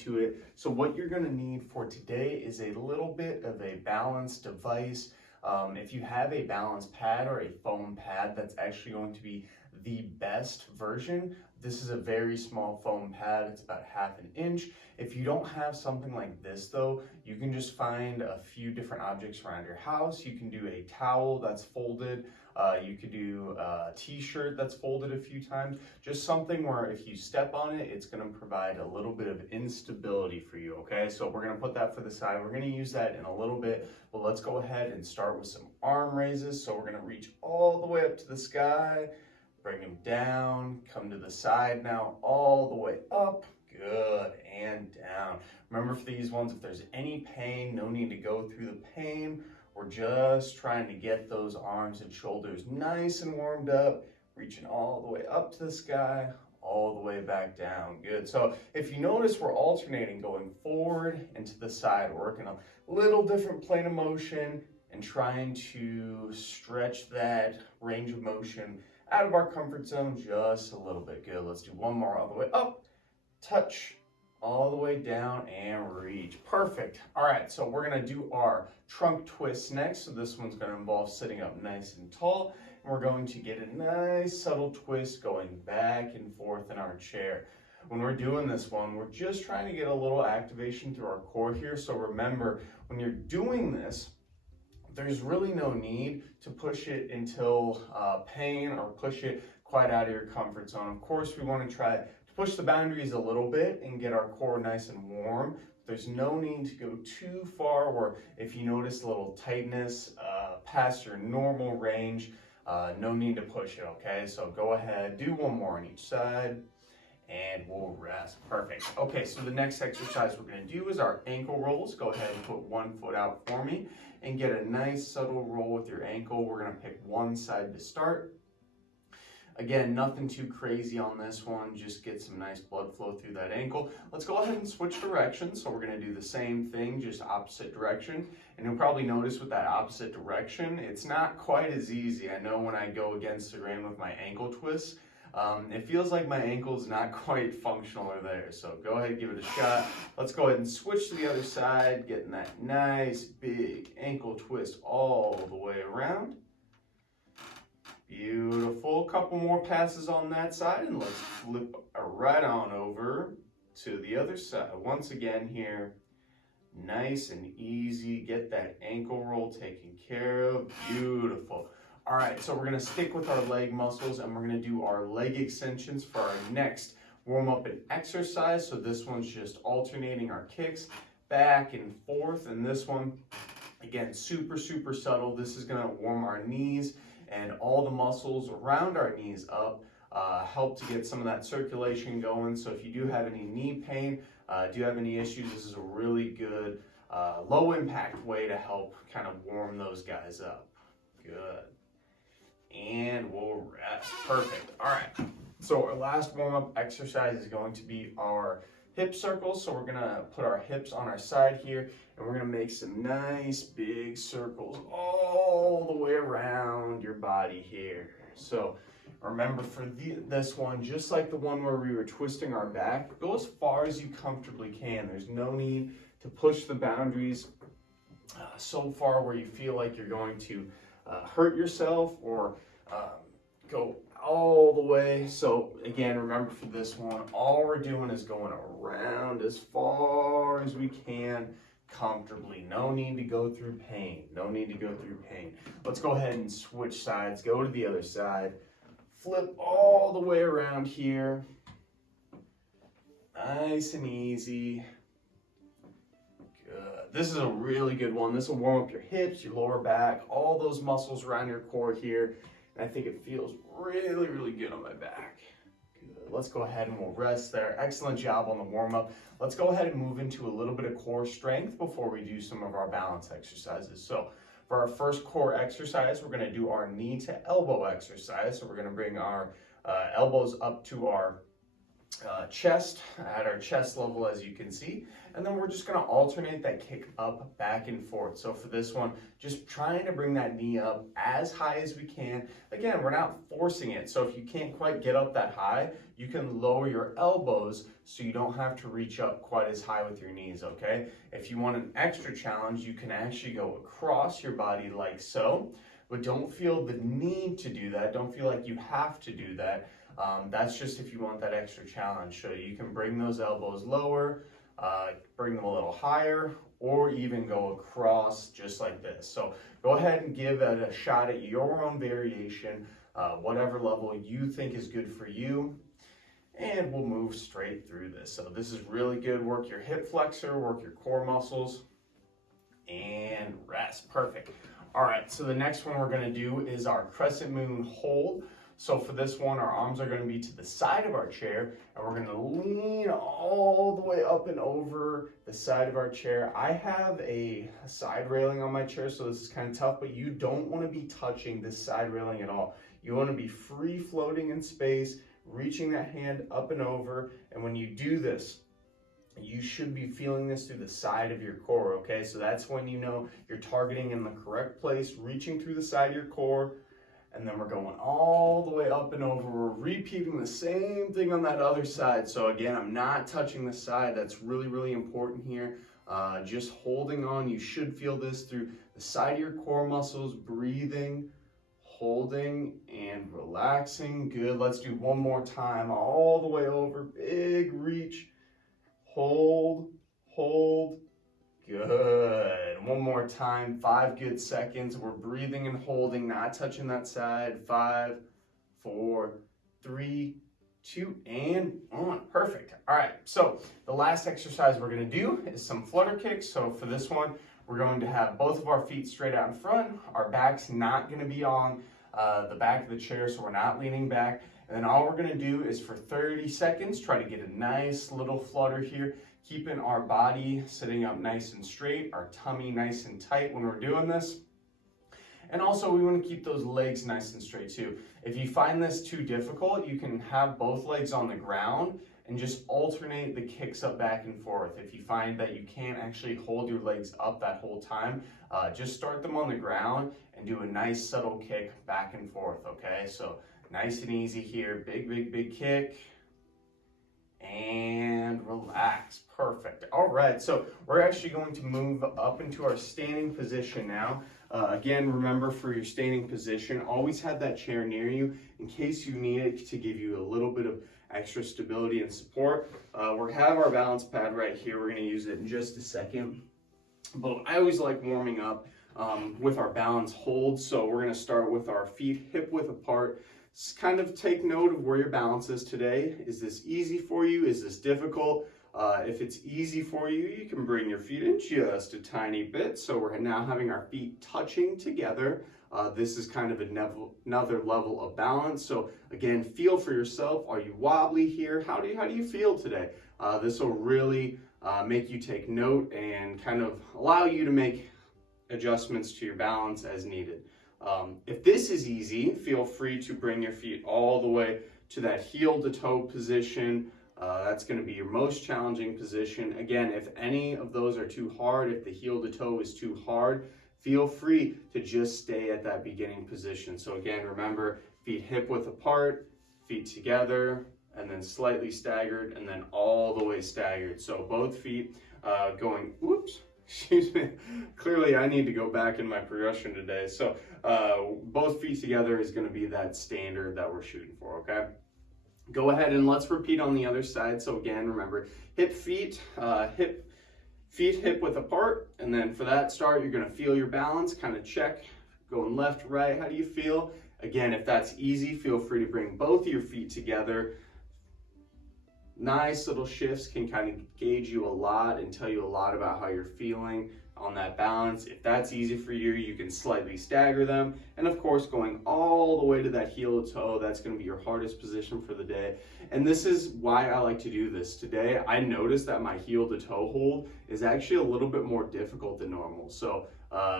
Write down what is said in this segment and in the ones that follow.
to it. So what you're gonna need for today is a little bit of a balance device. If you have a balance pad or a foam pad, that's actually going to be the best version. This is a very small foam pad, it's about 1/2 inch. If you don't have something like this though, you can just find a few different objects around your house. You can do a towel that's folded, you could do a t-shirt that's folded a few times, just something where if you step on it, it's gonna provide a little bit of instability for you, okay? So we're gonna put that for the side. We're gonna use that in a little bit, but let's go ahead and start with some arm raises. So we're gonna reach all the way up to the sky, bring them down, come to the side now, all the way up, good, and down. Remember for these ones, if there's any pain, no need to go through the pain. We're just trying to get those arms and shoulders nice and warmed up, reaching all the way up to the sky, all the way back down, good. So if you notice, we're alternating going forward and to the side, working a little different plane of motion and trying to stretch that range of motion out of our comfort zone just a little bit. Good, let's do one more all the way up, touch, all the way down and reach. Perfect. All right, so we're gonna do our trunk twist next. So this one's gonna involve sitting up nice and tall. And we're going to get a nice subtle twist going back and forth in our chair. When we're doing this one, we're just trying to get a little activation through our core here. So remember, when you're doing this, there's really no need to push it until pain or push it quite out of your comfort zone. Of course, we want to try to push the boundaries a little bit and get our core nice and warm. There's no need to go too far, or if you notice a little tightness past your normal range, no need to push it, okay? So go ahead, do one more on each side, and we'll rest. Perfect. Okay, so the next exercise we're gonna do is our ankle rolls. Go ahead and put one foot out for me and get a nice subtle roll with your ankle. We're gonna pick one side to start. Again, nothing too crazy on this one, just get some nice blood flow through that ankle. Let's go ahead and switch directions. So we're gonna do the same thing, just opposite direction. And you'll probably notice with that opposite direction, it's not quite as easy. I know when I go against the grain with my ankle twists, it feels like my ankle's not quite functional there. So go ahead, give it a shot. Let's go ahead and switch to the other side, getting that nice big ankle twist all the way around. Beautiful. Couple more passes on that side, and let's flip right on over to the other side. Once again here, nice and easy. Get that ankle roll taken care of. Beautiful. All right, so we're gonna stick with our leg muscles and we're gonna do our leg extensions for our next warm-up and exercise. So this one's just alternating our kicks back and forth. And this one, again, super subtle. This is gonna warm our knees and all the muscles around our knees up, help to get some of that circulation going. So if you do have any knee pain, do you have any issues, this is a really good low impact way to help kind of warm those guys up. Good. And we'll rest. Perfect. All right. So our last warm-up exercise is going to be our hip circles. So we're gonna put our hips on our side here, and we're gonna make some nice big circles all the way around your body here. So remember for this one, just like the one where we were twisting our back, go as far as you comfortably can. There's no need to push the boundaries so far where you feel like you're going to hurt yourself or go all the way. So again, remember for this one, all we're doing is going around as far as we can comfortably. No need to go through pain. No need to go through pain. Let's go ahead and switch sides. Go to the other side. Flip all the way around here. Nice and easy. Good. This is a really good one. This will warm up your hips, your lower back, all those muscles around your core here. And I think it feels really good on my back. Good. Let's go ahead and we'll rest there. Excellent job on the warm-up. Let's go ahead and move into a little bit of core strength before we do some of our balance exercises. So for our first core exercise, we're going to do our knee to elbow exercise. So we're going to bring our elbows up to our chest at our chest level, as you can see, and then we're just going to alternate that kick up, back and forth. So for this one, just trying to bring that knee up as high as we can. Again, we're not forcing it, so if you can't quite get up that high, you can lower your elbows so you don't have to reach up quite as high with your knees, okay? If you want an extra challenge, you can actually go across your body like so, but don't feel the need to do that. Don't feel like you have to do that. That's just if you want that extra challenge. So you can bring those elbows lower, bring them a little higher, or even go across just like this. So go ahead and give it a shot at your own variation, whatever level you think is good for you. And we'll move straight through this. So this is really good. Work your hip flexor, work your core muscles, and rest. Perfect. All right, so the next one we're gonna do is our crescent moon hold. So for this one, our arms are going to be to the side of our chair, and we're going to lean all the way up and over the side of our chair. I have a side railing on my chair, so this is kind of tough, but you don't want to be touching this side railing at all. You want to be free floating in space, reaching that hand up and over, and when you do this, you should be feeling this through the side of your core, okay? So that's when you know you're targeting in the correct place, reaching through the side of your core. And then we're going all the way up and over. We're repeating the same thing on that other side. So again, I'm not touching the side. That's really, really important here. Just holding on. You should feel this through the side of your core muscles, breathing, holding, and relaxing. Good. Let's do one more time. All the way over. Big reach. Hold, hold. Good. One more time. 5 good seconds. We're breathing and holding, not touching that side. 5, 4, 3, 2, and 1. Perfect. All right. So the last exercise we're going to do is some flutter kicks. So for this one, we're going to have both of our feet straight out in front. Our back's not going to be on the back of the chair, so we're not leaning back. And then all we're going to do is for 30 seconds, try to get a nice little flutter here. Keeping our body sitting up nice and straight, our tummy nice and tight when we're doing this. And also we want to keep those legs nice and straight too. If you find this too difficult, you can have both legs on the ground and just alternate the kicks up, back and forth. If you find that you can't actually hold your legs up that whole time, just start them on the ground and do a nice subtle kick back and forth, okay? So nice and easy here, big, big, big kick. And relax. Perfect. All right, so we're actually going to move up into our standing position now. Again, remember, for your standing position, always have that chair near you in case you need it to give you a little bit of extra stability and support. We have our balance pad right here. We're going to use it in just a second. But I always like warming up with our balance hold. So we're going to start with our feet hip width apart. Just kind of take note of where your balance is today. Is this easy for you? Is this difficult? If it's easy for you, you can bring your feet in just a tiny bit. So we're now having our feet touching together. This is kind of another level of balance. So again, feel for yourself. Are you wobbly here? How do you feel today? This will really make you take note and kind of allow you to make adjustments to your balance as needed. If this is easy, feel free to bring your feet all the way to that heel to toe position. That's going to be your most challenging position. Again, if any of those are too hard, if the heel to toe is too hard, feel free to just stay at that beginning position. So again, remember, feet hip width apart, feet together, and then slightly staggered, and then all the way staggered. So both feet going, whoops. Excuse me. Clearly, I need to go back in my progression today. So both feet together is going to be that standard that we're shooting for, okay? Go ahead and let's repeat on the other side. So again, remember, feet hip width apart. And then for that start, you're going to feel your balance, kind of check, going left, right. How do you feel? Again, if that's easy, feel free to bring both of your feet together. Nice little shifts can kind of gauge you a lot and tell you a lot about how you're feeling on that balance. If that's easy for you, you can slightly stagger them. And of course, going all the way to that heel to toe, that's going to be your hardest position for the day. And this is why I like to do this. Today, I noticed that my heel to toe hold is actually a little bit more difficult than normal. So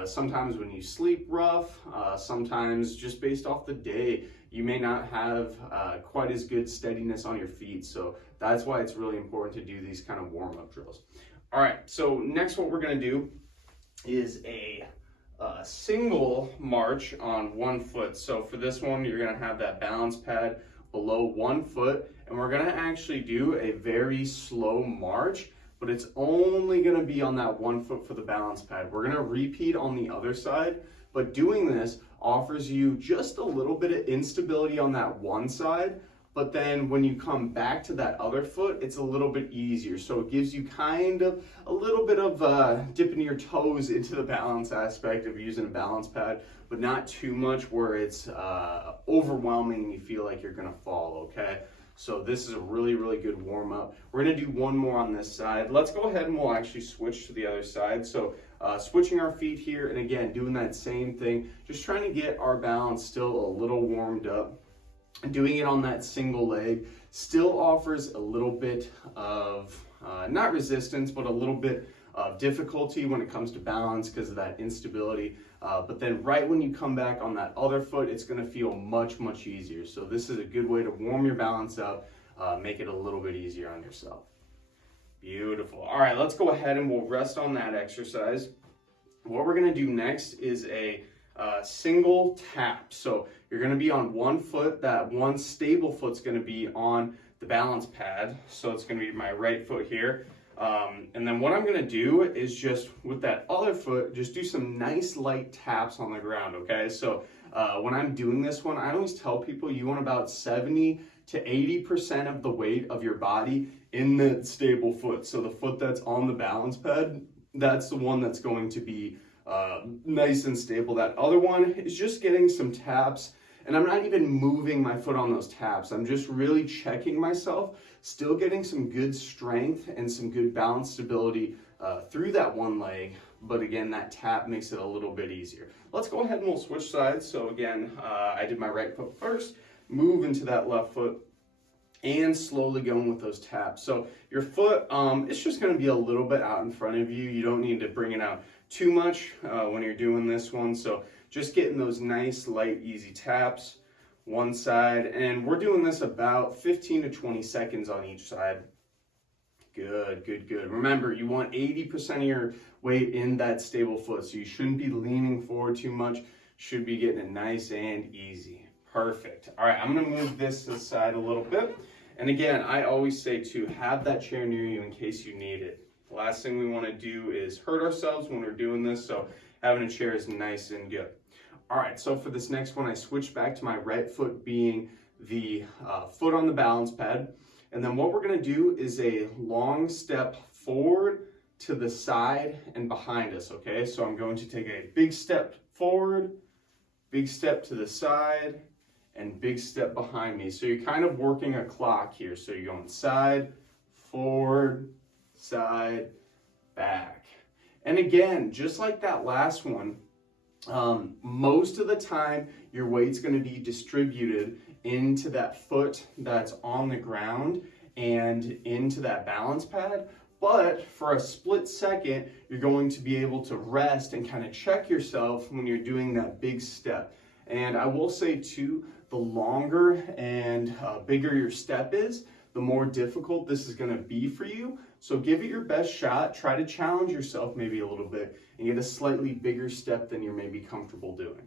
sometimes when you sleep rough, sometimes just based off the day, you may not have quite as good steadiness on your feet. So that's why it's really important to do these kind of warm-up drills. All right, so next what we're gonna do is a single march on 1 foot. So for this one, you're gonna have that balance pad below 1 foot, and we're gonna actually do a very slow march, but it's only gonna be on that 1 foot for the balance pad. We're gonna repeat on the other side, but doing this offers you just a little bit of instability on that one side, but then when you come back to that other foot, it's a little bit easier. So it gives you kind of a little bit of dipping your toes into the balance aspect of using a balance pad, but not too much where it's overwhelming and you feel like you're gonna fall, okay? So this is a really, really good warm up. We're gonna do one more on this side. Let's go ahead and we'll actually switch to the other side. So switching our feet here, and again, doing that same thing, just trying to get our balance still a little warmed up. Doing it on that single leg still offers a little bit of, not resistance, but a little bit of difficulty when it comes to balance because of that instability. But then right when you come back on that other foot, it's gonna feel much, much easier. So this is a good way to warm your balance up, make it a little bit easier on yourself. Beautiful. All right, let's go ahead and we'll rest on that exercise. What we're gonna do next is a single tap. So you're gonna be on 1 foot. That one stable foot's gonna be on the balance pad. So it's gonna be my right foot here. And then what I'm gonna do is just with that other foot, just do some nice light taps on the ground, okay? So when I'm doing this one, I always tell people you want about 70 to 80% of the weight of your body in the stable foot. So the foot that's on the balance pad, that's the one that's going to be nice and stable. That other one is just getting some taps, and I'm not even moving my foot on those taps. I'm just really checking myself, still getting some good strength and some good balance stability through that one leg. But again, that tap makes it a little bit easier. Let's go ahead and we'll switch sides. So again, I did my right foot first, move into that left foot, and slowly going with those taps. So your foot, it's just gonna be a little bit out in front of you. You don't need to bring it out too much when you're doing this one. So just getting those nice, light, easy taps, one side. And we're doing this about 15 to 20 seconds on each side. Good, good, good. Remember, you want 80% of your weight in that stable foot. So you shouldn't be leaning forward too much. Should be getting it nice and easy. Perfect. All right, I'm gonna move this aside a little bit. And again, I always say to have that chair near you in case you need it. The last thing we wanna do is hurt ourselves when we're doing this, so having a chair is nice and good. All right, so for this next one, I switched back to my right foot being the foot on the balance pad. And then what we're gonna do is a long step forward to the side and behind us, okay? So I'm going to take a big step forward, big step to the side, and big step behind me. So you're kind of working a clock here. So you're going side, forward, side, back. And again, just like that last one, most of the time your weight's going to be distributed into that foot that's on the ground and into that balance pad. But for a split second, you're going to be able to rest and kind of check yourself when you're doing that big step. And I will say too, the longer and bigger your step is, the more difficult this is gonna be for you. So give it your best shot. Try to challenge yourself maybe a little bit and get a slightly bigger step than you're maybe comfortable doing.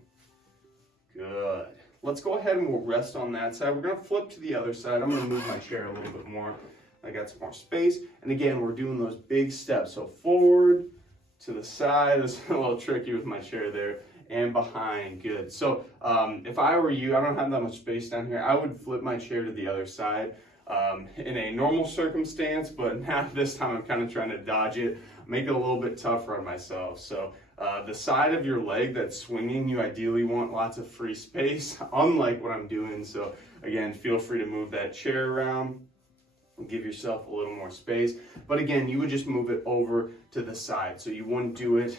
Good. Let's go ahead and we'll rest on that side. We're gonna flip to the other side. I'm gonna move my chair a little bit more. I got some more space. And again, we're doing those big steps. So forward, to the side. It's a little tricky with my chair there. And behind, good. So if I were you, I don't have that much space down here, I would flip my chair to the other side in a normal circumstance, but now this time I'm kind of trying to dodge it, make it a little bit tougher on myself. So the side of your leg that's swinging, you ideally want lots of free space, unlike what I'm doing. So again, feel free to move that chair around. Give yourself a little more space, but again, you would just move it over to the side, so you wouldn't do it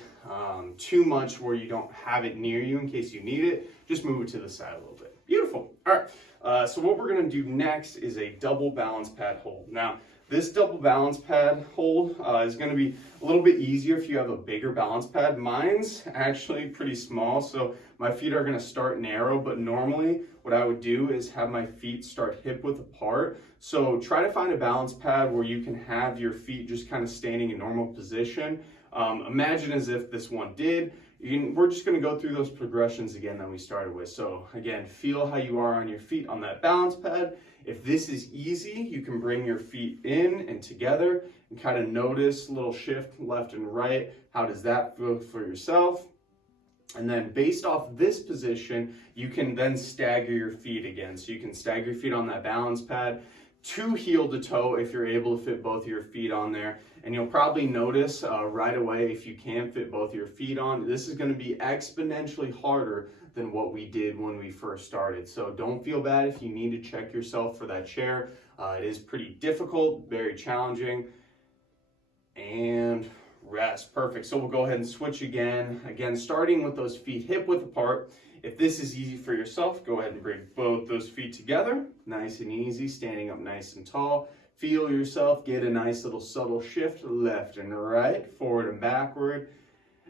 too much where you don't have it near you in case you need it. Just move it to the side a little bit. Beautiful. All right, So what we're gonna do next is a double balance pad hold. Now, this double balance pad hold is gonna be a little bit easier if you have a bigger balance pad. Mine's actually pretty small, so my feet are gonna start narrow, but normally what I would do is have my feet start hip width apart. So try to find a balance pad where you can have your feet just kind of standing in normal position. Imagine as if this one did. We're just going to go through those progressions again that we started with. So again, feel how you are on your feet on that balance pad. If this is easy, you can bring your feet in and together and kind of notice a little shift left and right. How does that feel for yourself? And then based off this position, you can then stagger your feet again. So you can stagger your feet on that balance pad to heel to toe if you're able to fit both of your feet on there. And you'll probably notice right away, if you can fit both of your feet on, this is going to be exponentially harder than what we did when we first started. So don't feel bad if you need to check yourself for that chair. It is pretty difficult, very challenging. And rest. Perfect. So we'll go ahead and switch again. Again, starting with those feet hip width apart. If this is easy for yourself, go ahead and bring both those feet together. Nice and easy, standing up nice and tall. Feel yourself get a nice little subtle shift left and right, forward and backward.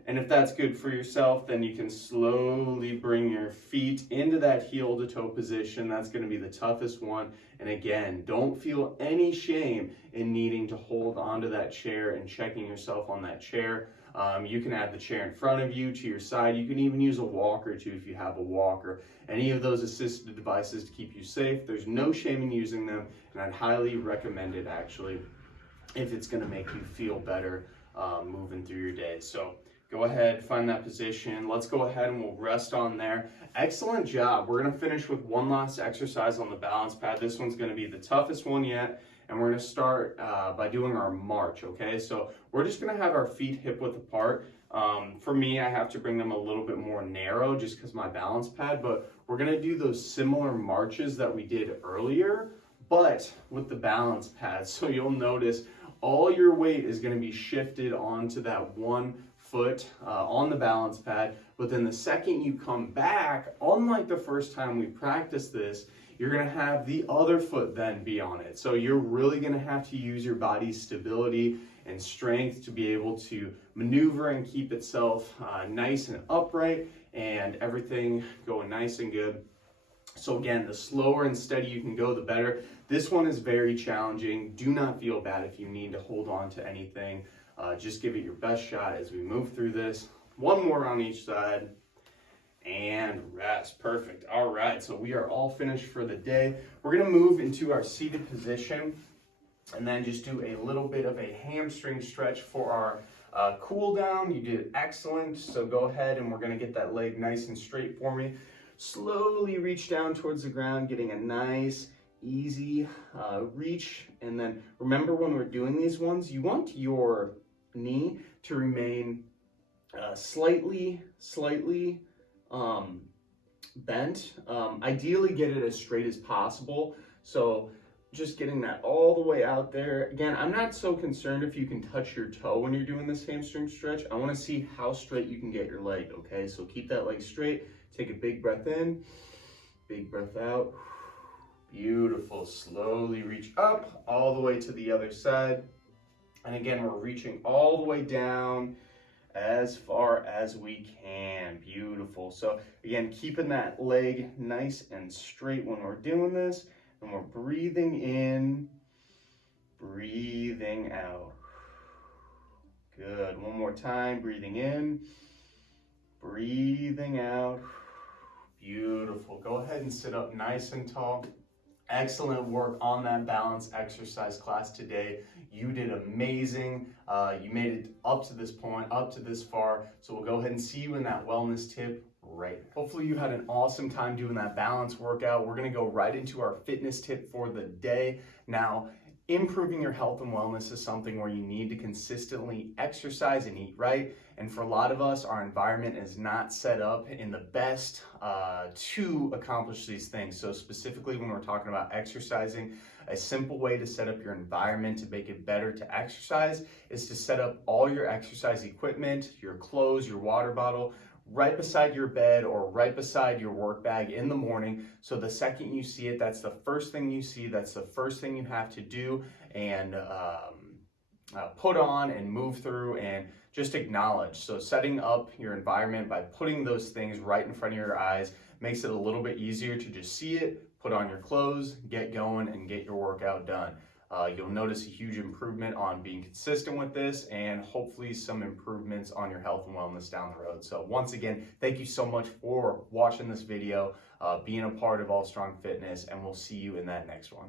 And if that's good for yourself, then you can slowly bring your feet into that heel to toe position. That's going to be the toughest one. And again, don't feel any shame in needing to hold onto that chair and checking yourself on that chair. You can have the chair in front of you, to your side. You can even use a walker too if you have a walker. Any of those assisted devices to keep you safe. There's no shame in using them, and I'd highly recommend it actually if it's going to make you feel better moving through your day. So go ahead, find that position. Let's go ahead and we'll rest on there. Excellent job. We're going to finish with one last exercise on the balance pad. This one's going to be the toughest one yet. And we're going to start by doing our march, okay? So we're just going to have our feet hip width apart. For me, I have to bring them a little bit more narrow just because my balance pad, but we're going to do those similar marches that we did earlier, but with the balance pad. So you'll notice all your weight is going to be shifted onto that one foot on the balance pad, but then the second you come back, unlike the first time we practiced this, you're going to have the other foot then be on it. So you're really going to have to use your body's stability and strength to be able to maneuver and keep itself nice and upright and everything going nice and good. So again, the slower and steady you can go, the better. This one is very challenging. Do not feel bad if you need to hold on to anything. Just give it your best shot as we move through this. One more on each side. And rest. Perfect. All right, so we are all finished for the day. We're going to move into our seated position and then just do a little bit of a hamstring stretch for our cool down. You did excellent. So go ahead and we're going to get that leg nice and straight for me. Slowly reach down towards the ground, getting a nice, easy reach. And then remember, when we're doing these ones, you want your knee to remain slightly bent. Ideally get it as straight as possible. So just getting that all the way out there. Again, I'm not so concerned if you can touch your toe when you're doing this hamstring stretch. I want to see how straight you can get your leg, okay? So keep that leg straight. Take a big breath in, big breath out. Beautiful. Slowly reach up all the way to the other side. And again, we're reaching all the way down as far as we can. Beautiful. So again, keeping that leg nice and straight when we're doing this, and we're breathing in, breathing out. Good. One more time. Breathing in, breathing out. Beautiful. Go ahead and sit up nice and tall. Excellent work on that balance exercise class today. You did amazing. You made it up to this point, up to this far. So we'll go ahead and see you in that wellness tip right now. Hopefully you had an awesome time doing that balance workout. We're going to go right into our fitness tip for the day. Now, improving your health and wellness is something where you need to consistently exercise and eat right. And for a lot of us, our environment is not set up in the best to accomplish these things. So specifically when we're talking about exercising, a simple way to set up your environment to make it better to exercise is to set up all your exercise equipment, your clothes, your water bottle, right beside your bed or right beside your work bag in the morning. So the second you see it, that's the first thing you see, that's the first thing you have to do and put on and move through and just acknowledge. So setting up your environment by putting those things right in front of your eyes makes it a little bit easier to just see it, put on your clothes, get going, and get your workout done. You'll notice a huge improvement on being consistent with this and hopefully some improvements on your health and wellness down the road. So once again, thank you so much for watching this video, being a part of All Strong Fitness, and we'll see you in that next one.